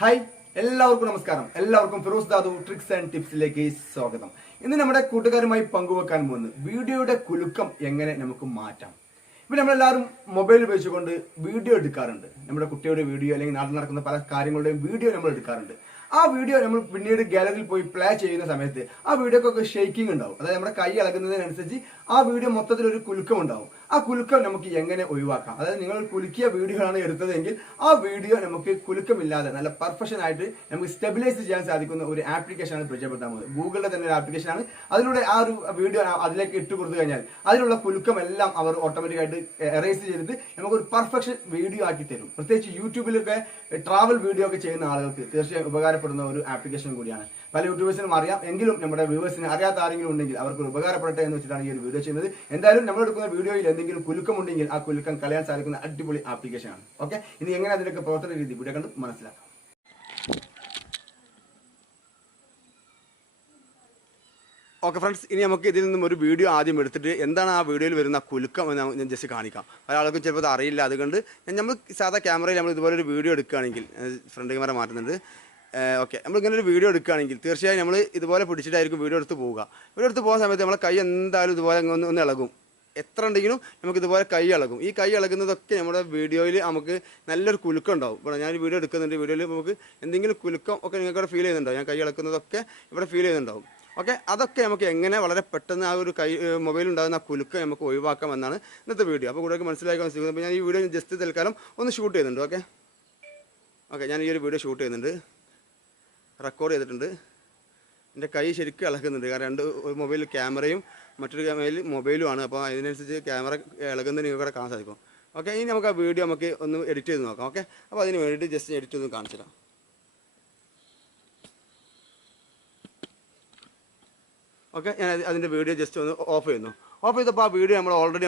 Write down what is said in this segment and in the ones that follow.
Hi എല്ലാവർക്കും നമസ്കാരം. എല്ലാവർക്കും ഫിറോസ് ദാദു ട്രിക്സ് ആൻഡ് ടിപ്സിലേക്ക് സ്വാഗതം. ഇന്ന് നമ്മുടെ കൂട്ടുകാരുമായി പങ്കുവെക്കാൻ പോകുന്നത് വീഡിയോയുടെ കുലുക്കം എങ്ങനെ നമുക്ക് മാറ്റാം. ഇപ്പം നമ്മളെല്ലാവരും മൊബൈൽ ഉപയോഗിച്ചുകൊണ്ട് വീഡിയോ എടുക്കാറുണ്ട്. നമ്മുടെ കുട്ടിയുടെ വീഡിയോ അല്ലെങ്കിൽ നാട്ടിൽ നടക്കുന്ന പല കാര്യങ്ങളുടെയും വീഡിയോ നമ്മൾ എടുക്കാറുണ്ട്. ആ വീഡിയോ നമ്മൾ പിന്നീട് ഗാലറിയിൽ പോയി പ്ലേ ചെയ്യുന്ന സമയത്ത് ആ വീഡിയോക്കൊക്കെ ഷെയ്ക്കിംഗ് ഉണ്ടാവും. അതായത് നമ്മുടെ കൈ ഇളകുന്നതിനനുസരിച്ച് ആ വീഡിയോ മൊത്തത്തിൽ ഒരു കുലുക്കം ഉണ്ടാവും. ആ കുലുക്കം നമുക്ക് എങ്ങനെ ഒഴിവാക്കാം? അതായത് നിങ്ങൾ കുലുക്കിയ വീഡിയോ ആണ് എടുത്തതെങ്കിൽ ആ വീഡിയോ നമുക്ക് കുലുക്കമില്ലാതെ നല്ല പെർഫെക്ഷൻ ആയിട്ട് നമുക്ക് സ്റ്റെബിലൈസ് ചെയ്യാൻ സാധിക്കുന്ന ഒരു ആപ്ലിക്കേഷനാണ് പരിചയപ്പെടുത്താൻ പോകുന്നത്. ഗൂഗിളിന്റെ തന്നെ ഒരു ആപ്ലിക്കേഷനാണ്. അതിലൂടെ ആ ഒരു വീഡിയോ അതിലേക്ക് ഇട്ട് കൊടുത്തു കഴിഞ്ഞാൽ അതിലുള്ള കുലുക്കം എല്ലാം അവർ ഓട്ടോമാറ്റിക്കായിട്ട് എറേസ് ചെയ്തിട്ട് നമുക്കൊരു പെർഫെക്ഷൻ വീഡിയോ ആക്കി തരും. പ്രത്യേകിച്ച് യൂട്യൂബിലൊക്കെ ട്രാവൽ വീഡിയോ ഒക്കെ ചെയ്യുന്ന ആളുകൾക്ക് തീർച്ചയായും ഉപകാരപ്പെടുന്ന ഒരു ആപ്ലിക്കേഷൻ കൂടിയാണ്. പല യൂട്യൂബേഴ്സിനും അറിയാം, എങ്കിലും നമ്മുടെ വ്യൂവേഴ്സിന് അറിയാത്ത ആരെങ്കിലും ഉണ്ടെങ്കിൽ അവർക്ക് ഉപകാരപ്പെടട്ടെ എന്ന് വെച്ചിട്ടാണ് ഈ ഒരു വീഡിയോ ചെയ്യുന്നത്. എന്തായാലും നമ്മൾ എടുക്കുന്ന വീഡിയോയിൽ എന്തെങ്കിലും കുലുക്കമുണ്ടെങ്കിൽ ആ കുലുക്കം കളയാൻ സാധിക്കുന്ന അടിപൊളി ആപ്ലിക്കേഷനാണ്. ഓക്കെ, ഇനി എങ്ങനെ അതിനൊക്കെ പ്രവർത്തന രീതി വീഡിയോ കണ്ട് മനസ്സിലാക്കാം. ഓക്കെ ഫ്രണ്ട്സ്, ഇനി നമുക്ക് ഇതിൽ നിന്നും ഒരു വീഡിയോ ആദ്യം എടുത്തിട്ട് എന്താണ് ആ വീഡിയോയിൽ വരുന്ന കുലുക്കം എന്ന് ഞാൻ ജസ്റ്റ് കാണിക്കാം. പല ആൾക്കും ചിലപ്പോൾ അത് അറിയില്ല. അതുകൊണ്ട് നമ്മൾ സാധാ ക്യാമറയിൽ നമ്മൾ ഇതുപോലെ ഒരു വീഡിയോ എടുക്കുകയാണെങ്കിൽ, ഫ്രണ്ട് ക്യാമറ മാറ്റുന്നുണ്ട്. ഓക്കെ, നമ്മളിങ്ങനെ ഒരു വീഡിയോ എടുക്കുകയാണെങ്കിൽ തീർച്ചയായും നമ്മൾ ഇതുപോലെ പിടിച്ചിട്ടായിരിക്കും വീഡിയോ എടുത്ത് പോവുക. വീഡിയോ എടുത്ത് പോകുന്ന സമയത്ത് നമ്മളെ കൈ എന്തായാലും ഇതുപോലെ ഒന്ന് ഇളകും. എത്ര ഉണ്ടെങ്കിലും നമുക്ക് ഇതുപോലെ കൈ ഇളകും. ഈ കൈ ഇളകുന്നതൊക്കെ നമ്മുടെ വീഡിയോയിൽ നമുക്ക് നല്ലൊരു കുലുക്കം ഉണ്ടാവും. ഇപ്പോൾ ഞാൻ വീഡിയോ എടുക്കുന്നുണ്ട്, വീഡിയോയിൽ നമുക്ക് എന്തെങ്കിലും കുലുക്കം ഒക്കെ നിങ്ങൾക്ക് ഫീൽ ചെയ്യുന്നുണ്ടാവും. ഞാൻ കൈ ഇളക്കുന്നതൊക്കെ ഇവിടെ ഫീൽ ചെയ്യുന്നുണ്ടാവും. ഓക്കെ, അതൊക്കെ നമുക്ക് എങ്ങനെ വളരെ പെട്ടെന്ന് ആ ഒരു മൊബൈൽ ഉണ്ടാകുന്ന ആ കുലുക്കം നമുക്ക് ഒഴിവാക്കാം എന്നാണ് ഇന്നത്തെ വീഡിയോ. അപ്പോൾ കൂടുതൽ മനസ്സിലാക്കാൻ ശ്രമിക്കുന്നത്. അപ്പോൾ ഞാൻ ഈ വീഡിയോ ജസ്റ്റ് തൽക്കാലം ഒന്ന് ഷൂട്ട് ചെയ്യുന്നുണ്ട്. ഓക്കെ, ഞാൻ ഈ ഒരു വീഡിയോ ഷൂട്ട് ചെയ്യുന്നുണ്ട്, റെക്കോർഡ് ചെയ്തിട്ടുണ്ട്. എൻ്റെ കൈ ശരിക്കും ഇളകുന്നുണ്ട്. കാരണം ഒരു മൊബൈൽ ക്യാമറയും മറ്റൊരു മൊബൈലുമാണ്. അപ്പോൾ അതിനനുസരിച്ച് ക്യാമറ ഇളകുന്നത് നിങ്ങൾക്ക് കാണാൻ സാധിക്കും. ഓക്കെ, ഇനി നമുക്ക് ആ വീഡിയോ നമുക്ക് ഒന്ന് എഡിറ്റ് ചെയ്ത് നോക്കാം. ഓക്കെ, അപ്പോൾ അതിന് വേണ്ടിയിട്ട് ജസ്റ്റ് എഡിറ്റ് ഒന്ന് കാണിച്ചു തരാം. ഓക്കെ, ഞാൻ അതിൻ്റെ വീഡിയോ ജസ്റ്റ് ഒന്ന് ഓഫ് ചെയ്യുന്നു. ഓഫ് ചെയ്തപ്പോൾ ആ വീഡിയോ നമ്മൾ ഓൾറെഡി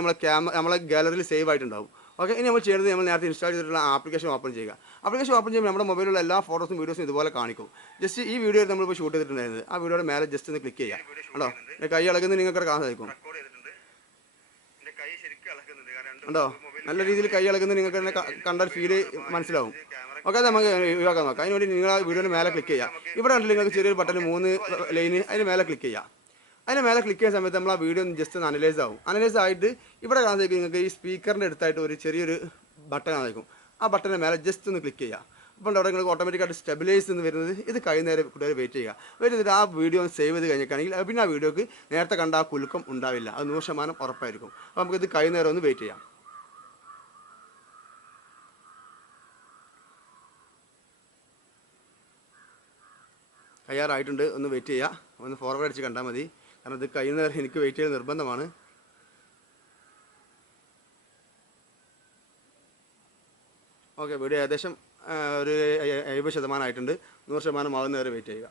നമ്മളെ ഗാലറിയിൽ സേവ് ആയിട്ടുണ്ടാവും. ഓക്കെ, ഇനി നമ്മൾ ചെയ്യുന്നത് നമ്മൾ നേരത്തെ ഇൻസ്റ്റാൾ ചെയ്തിട്ടുള്ള ആപ്ലിക്കേഷൻ ഓപ്പൺ ചെയ്യുക. ആപ്ലിക്കേഷൻ ഓപ്പൺ ചെയ്യുമ്പോൾ നമ്മുടെ മൊബൈലിലുള്ള എല്ലാ ഫോട്ടോസും വീഡിയോസും ഇതുപോലെ കാണിക്കും. ജസ്റ്റ് ഈ വീഡിയോ നമ്മളിപ്പോൾ ഷൂട്ട് ചെയ്തിട്ടുണ്ടായിരുന്നത് ആ വീഡിയോയുടെ മേലെ ജസ്റ്റ് ഒന്ന് ക്ലിക്ക് ചെയ്യാം. ഉണ്ടോ, എൻ്റെ കൈ ഇളകുന്നത് നിങ്ങൾക്ക് കാണാൻ സാധിക്കും. ഉണ്ടോ, നല്ല രീതിയിൽ കൈ ഇളകുന്നത് നിങ്ങൾക്ക് തന്നെ കണ്ടാൽ ഫീൽ മനസ്സിലാവും. ഓക്കെ, അത് നമുക്ക് ഒഴിവാക്കാൻ നോക്കാം. അതിനുവേണ്ടി നിങ്ങൾ ആ വീഡിയോയുടെ മേലെ ക്ലിക്ക് ചെയ്യുക. ഇവിടെ ഉണ്ടെങ്കിൽ നിങ്ങൾക്ക് ചെറിയൊരു ബട്ടൺ 3 ലൈന് അതിന് മേലെ ക്ലിക്ക് ചെയ്യുക. അതിന് മേലെ ക്ലിക്ക് ചെയ്യുന്ന സമയത്ത് നമ്മൾ ആ വീഡിയോ ഒന്ന് ജസ്റ്റ് ഒന്ന് അനലൈസ് ആവും. അനലൈസ് ആയിട്ട് ഇവിടെ കാണുന്നതായിരിക്കും നിങ്ങൾക്ക് ഈ സ്പീക്കറിൻ്റെ അടുത്തായിട്ട് ഒരു ചെറിയൊരു ബട്ടൺ ആയിരിക്കും. ആ ബട്ടൻ്റെ മേലെ ജസ്റ്റ് ഒന്ന് ക്ലിക്ക് ചെയ്യുക. അപ്പോൾ അവിടെ നിങ്ങൾക്ക് ഓട്ടോമാറ്റിക്കായിട്ട് സ്റ്റെബിലൈസ് എന്ന് വരുന്നത്. ഇത് കഴിയുന്നേരം കൂടുതൽ വെയിറ്റ് ചെയ്യുക. വെയിറ്റ് ആ വീഡിയോ സേവ് ചെയ്ത് കഴിഞ്ഞിട്ടാണെങ്കിൽ പിന്നെ ആ വീഡിയോക്ക് നേരത്തെ കണ്ട ആ കുലുക്കം ഉണ്ടാവില്ല. അത് 100% ഉറപ്പായിരിക്കും. അപ്പോൾ നമുക്കിത് കഴിയുന്നേരം ഒന്ന് വെയിറ്റ് ചെയ്യാം. തയ്യാറായിട്ടുണ്ട്, ഒന്ന് വെയിറ്റ് ചെയ്യുക. ഒന്ന് ഫോർവേഡ് അടിച്ച് കണ്ടാൽ മതി. കാരണം ഇത് കഴിയുന്നവരെ എനിക്ക് വെയിറ്റ് ചെയ്ത് നിർബന്ധമാണ്. ഓക്കെ, വീഡിയോ ഏകദേശം ഒരു 70% ആയിട്ടുണ്ട്. 100% ആകുന്നവരെ വെയിറ്റ് ചെയ്യുക.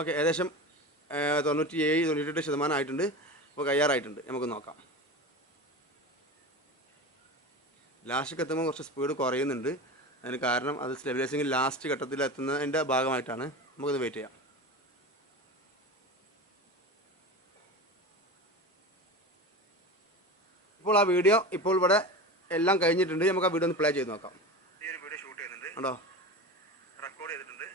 ഓക്കെ, ഏകദേശം 97-98% ആയിട്ടുണ്ട്. അപ്പോൾ തയ്യാറായിട്ടുണ്ട്, നമുക്ക് നോക്കാം. ലാസ്റ്റൊക്കെ എത്തുമ്പോൾ കുറച്ച് സ്പീഡ് കുറയുന്നുണ്ട്. അതിന് കാരണം അത് സ്റ്റെബിലൈസിങ് ലാസ്റ്റ് ഘട്ടത്തിൽ എത്തുന്നതിൻ്റെ ഭാഗമായിട്ടാണ്. നമുക്കത് വെയിറ്റ് ചെയ്യാം. ഇപ്പോൾ ആ വീഡിയോ ഇപ്പോൾ ഇവിടെ എല്ലാം കഴിഞ്ഞിട്ടുണ്ട്. നമുക്ക് ആ വീഡിയോ ഒന്ന് പ്ലേ ചെയ്ത് നോക്കാം. ഉണ്ടോ, റെക്കോർഡ് ചെയ്തിട്ടുണ്ട്.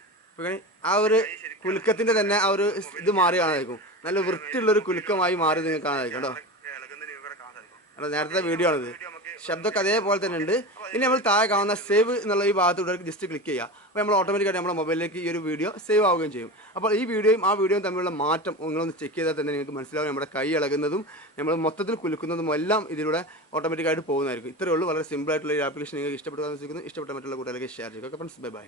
ആ ഒരു കുലുക്കത്തിൻ്റെ തന്നെ ആ ഒരു ഇത് മാറി കാണാതായിരിക്കും. നല്ല വൃത്തിയുള്ളൊരു കുലുക്കമായി മാറി നിങ്ങൾക്ക് കാണാതായിരിക്കും. കേട്ടോ, അല്ല നേരത്തെ വീഡിയോ ആണിത്. ശബ്ദമൊക്കെ അതേപോലെ തന്നെ ഉണ്ട്. ഇനി നമ്മൾ താഴെ കാണുന്ന സേവ് എന്നുള്ള ഈ ഭാഗത്തൂടെ ജസ്റ്റ് ക്ലിക്ക് ചെയ്യുക. അപ്പോൾ നമ്മൾ ഓട്ടോമാറ്റിക്കായിട്ട് നമ്മുടെ മൊബൈലിലേക്ക് ഈ ഒരു വീഡിയോ സേവ് ആവുകയും ചെയ്യും. അപ്പോൾ ഈ വീഡിയോയും ആ വീഡിയോയും തമ്മിലുള്ള മാറ്റം നിങ്ങളൊന്ന് ചെക്ക് ചെയ്താൽ തന്നെ നിങ്ങൾക്ക് മനസ്സിലാവും. നമ്മുടെ കൈ ഇളകുന്നതും നമ്മൾ മൊത്തത്തിൽ കുലുക്കുന്നതും എല്ലാം ഇതിലൂടെ ഓട്ടോമാറ്റിക്കായിട്ട് പോകുന്നതായിരിക്കും. ഇത്രയേ ഉള്ളൂ. വളരെ സിമ്പിൾ ആയിട്ടുള്ള ഈ ആപ്ലിക്കേഷൻ നിങ്ങൾക്ക് ഇഷ്ടപ്പെട്ടു. ഇഷ്ടപ്പെട്ട മറ്റുള്ള കൂട്ടുകാർക്ക് ഷെയർ ചെയ്യുക. Okay friends, by.